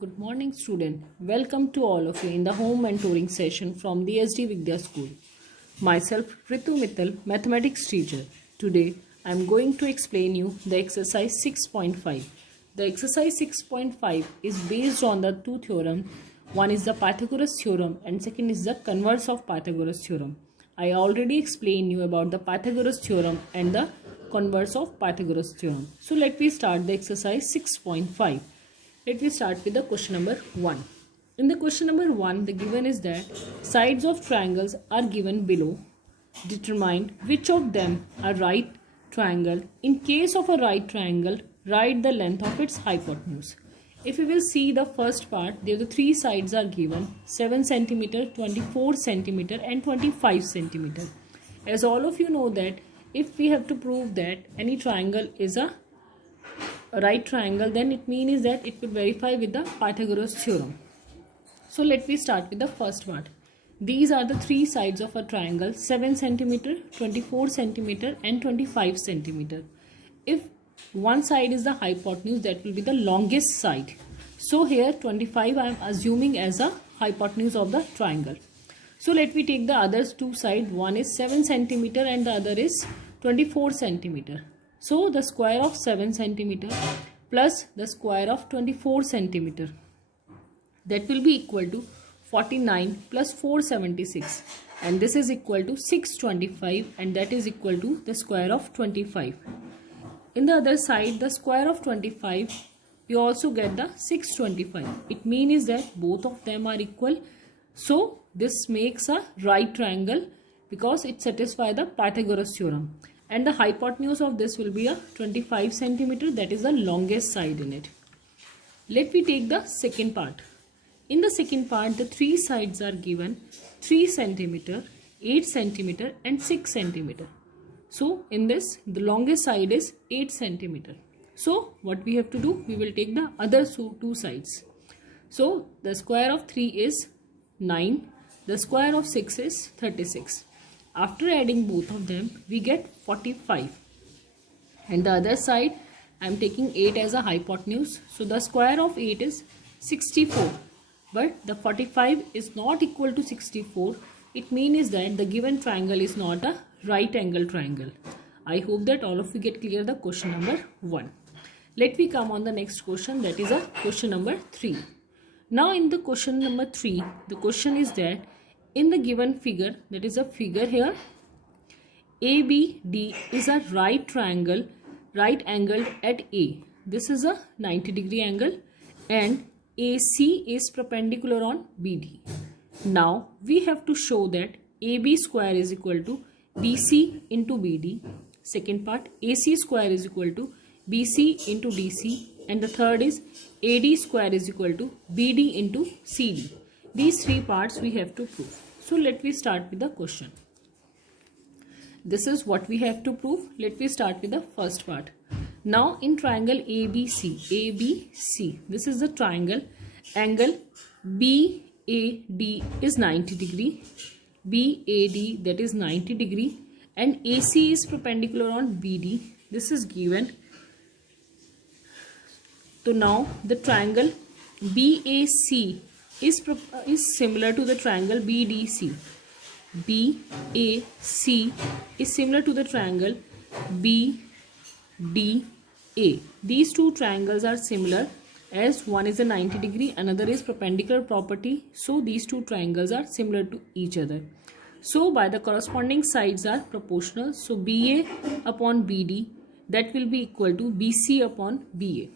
Good morning, student. Welcome to all of you in the home mentoring session from the SD Vidya School. Myself, Ritu Mittal, mathematics teacher. Today, I am going to explain you the exercise 6.5. The exercise 6.5 is based on the two theorems. One is the Pythagoras theorem and second is the converse of Pythagoras theorem. I already explained you about the Pythagoras theorem and the converse of Pythagoras theorem. So let me start the exercise 6.5. Let me start with the question number 1. In the question number 1, the given is that sides of triangles are given below. Determine which of them are right triangle. In case of a right triangle, write the length of its hypotenuse. If we will see the first part, there the three sides are given 7 cm, 24 cm and 25 cm. As all of you know that if we have to prove that any triangle is a right triangle, then it means that it will verify with the Pythagoras theorem. So let me start with the first part. These are the three sides of a triangle 7 cm, 24 cm and 25 cm. If one side is the hypotenuse, that will be the longest side. So here 25 I am assuming as a hypotenuse of the triangle. So let me take the other two sides. One is 7 cm and the other is 24 cm. So the square of 7 cm plus the square of 24 cm, that will be equal to 49 plus 476, and this is equal to 625, and that is equal to the square of 25. In the other side, the square of 25, you also get the 625. It means that both of them are equal. So this makes a right triangle because it satisfies the Pythagoras theorem. And the hypotenuse of this will be a 25 cm, that is the longest side in it. Let me take the second part. In the second part, the three sides are given 3 cm, 8 cm and 6 cm. So in this, the longest side is 8 cm. So what we have to do, we will take the other two sides. So the square of 3 is 9, the square of 6 is 36. After adding both of them, we get 45. And the other side, I am taking 8 as a hypotenuse. So the square of 8 is 64. But the 45 is not equal to 64. It means that the given triangle is not a right angle triangle. I hope that all of you get clear the question number 1. Let me come on the next question, that is a question number 3. Now in the question number 3, the question is that in the given figure, that is a figure here, ABD is a right triangle, right angled at A. This is a 90-degree angle and AC is perpendicular on BD. Now we have to show that AB square is equal to BC into BD. Second part, AC square is equal to BC into DC. And the third is AD square is equal to BD into CD. These three parts we have to prove. So let me start with the question. This is what we have to prove. Let me start with the first part. Now in triangle ABC, this is the triangle. Angle BAD is 90 degree. BAD, that is 90 degree. And AC is perpendicular on BD. This is given. So now the triangle BAC is similar to the triangle BDC. BAC is similar to the triangle BDA. These two triangles are similar as one is a 90 degree, another is perpendicular property. So these two triangles are similar to each other. So by the corresponding sides are proportional. So BA upon BD, that will be equal to BC upon BA.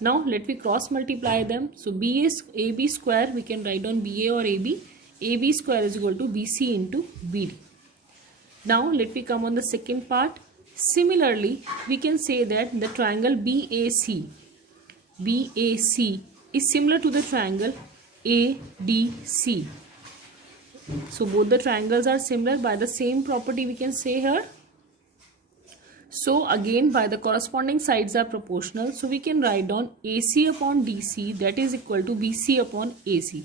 Now let me cross multiply them. So AB square we can write on BA or AB. AB square is equal to BC into BD. Now let me come on the second part. Similarly, we can say that the triangle BAC is similar to the triangle ADC. So both the triangles are similar by the same property we can say here. So again, by the corresponding sides are proportional. So we can write down AC upon DC, that is equal to BC upon AC.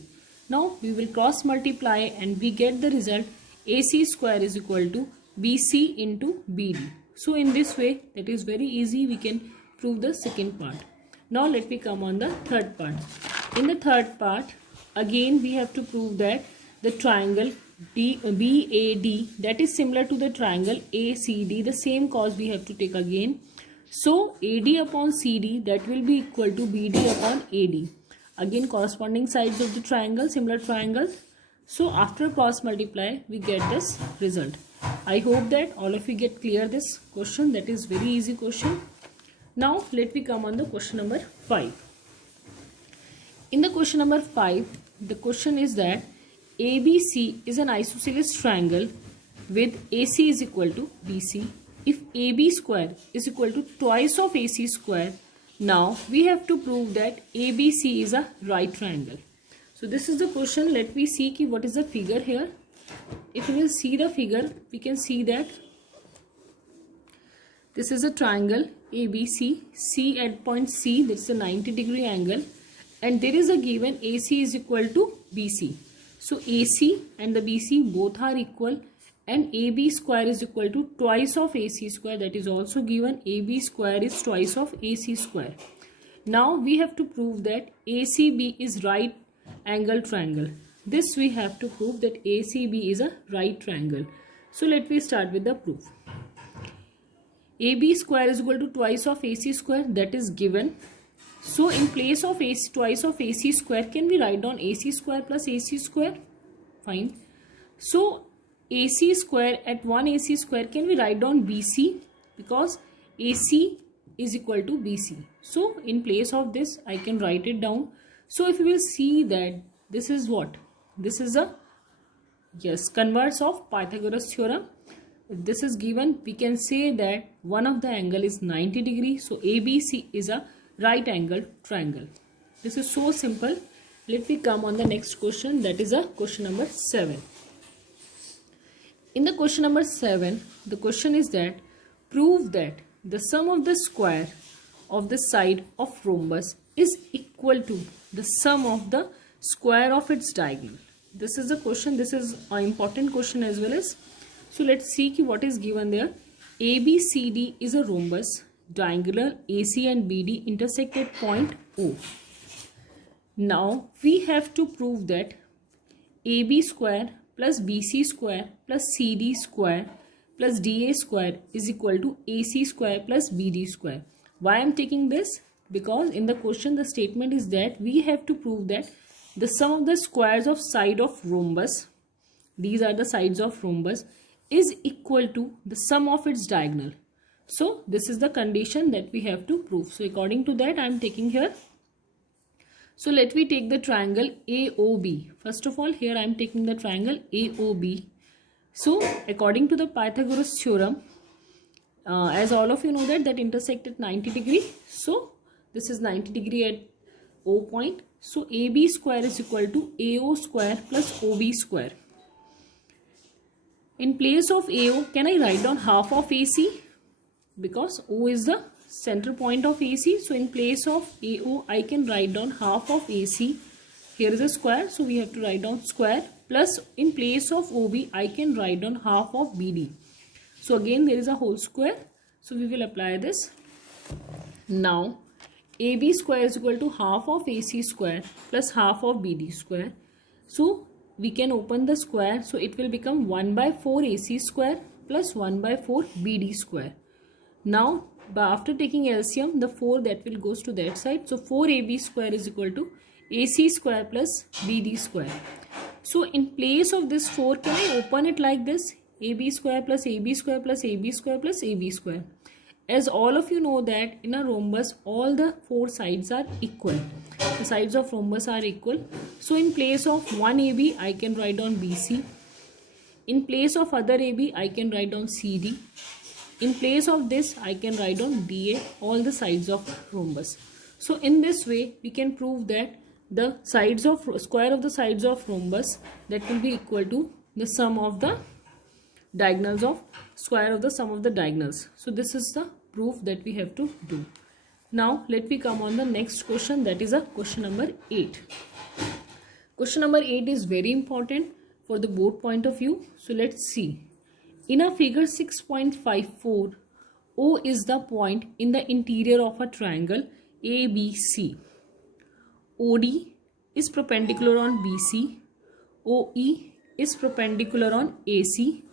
Now we will cross multiply and we get the result AC square is equal to BC into BD. So in this way, that is very easy, we can prove the second part. Now let me come on the third part. In the third part, again we have to prove that the triangle BAD, that is similar to the triangle ACD, the same cos we have to take again. So AD upon CD, that will be equal to BD upon AD. Again corresponding sides of the triangle, similar triangles. So after cross multiply, we get this result. I hope that all of you get clear this question. That is very easy question. Now let me come on the question number 5. In the question number 5, the question is that ABC is an isosceles triangle with AC is equal to BC. If AB square is equal to twice of AC square, now we have to prove that ABC is a right triangle. So this is the question. Let me see what is the figure here. If we will see the figure, we can see that this is a triangle ABC, C at point C, this is a 90-degree angle, and there is a given AC is equal to BC. So AC and the BC both are equal, and AB square is equal to twice of AC square, that is also given. AB square is twice of AC square. Now we have to prove that ACB is right angle triangle. This we have to prove that ACB is a right triangle. So let me start with the proof. AB square is equal to twice of AC square, that is given. So in place of twice of AC square, can we write down AC square plus AC square? Fine. So AC square at 1 AC square, can we write down BC? Because AC is equal to BC. So in place of this, I can write it down. So if we will see that this is what? This is a, yes, converse of Pythagoras theorem. If this is given, we can say that one of the angle is 90 degrees. So ABC is a right angle triangle. This is so simple. Let me come on the next question, that is a question number 7. In the question number 7, the question is that prove that the sum of the square of the side of rhombus is equal to the sum of the square of its diagonal. This is the question. This is an important question as well as. So let's see what is given there. ABCD is a rhombus. Diagonal AC and BD intersect at point O. Now we have to prove that AB square plus BC square plus CD square plus DA square is equal to AC square plus BD square. Why I am taking this? Because in the question the statement is that we have to prove that the sum of the squares of side of rhombus, these are the sides of rhombus, is equal to the sum of its diagonal. So this is the condition that we have to prove. So according to that I am taking here. So let me take the triangle AOB. First of all, here I am taking the triangle AOB. So according to the Pythagoras theorem, as all of you know that intersect at 90 degree. So this is 90 degree at O point. So AB square is equal to AO square plus OB square. In place of AO, can I write down half of AC? Because O is the center point of AC. So in place of AO, I can write down half of AC. Here is a square. So we have to write down square. Plus in place of OB, I can write down half of BD. So again, there is a whole square. So we will apply this. Now, AB square is equal to half of AC square plus half of BD square. So we can open the square. So it will become 1 by 4 AC square plus 1 by 4 BD square. Now, after taking LCM, the 4 that will goes to that side. So 4AB square is equal to AC square plus BD square. So in place of this 4, can I open it like this? AB square plus AB square plus AB square plus AB square. As all of you know that in a rhombus, all the 4 sides are equal. The sides of rhombus are equal. So in place of one AB, I can write down BC. In place of other AB, I can write down CD. In place of this, I can write down DA, all the sides of rhombus. So in this way, we can prove that the sides of square of the sides of rhombus, that will be equal to the sum of the diagonals of square of the sum of the diagonals. So this is the proof that we have to do. Now let me come on the next question, that is a question number 8. Question number 8 is very important for the board point of view. So let's see. In a figure 6.54, O is the point in the interior of a triangle ABC. OD is perpendicular on BC. OE is perpendicular on AC.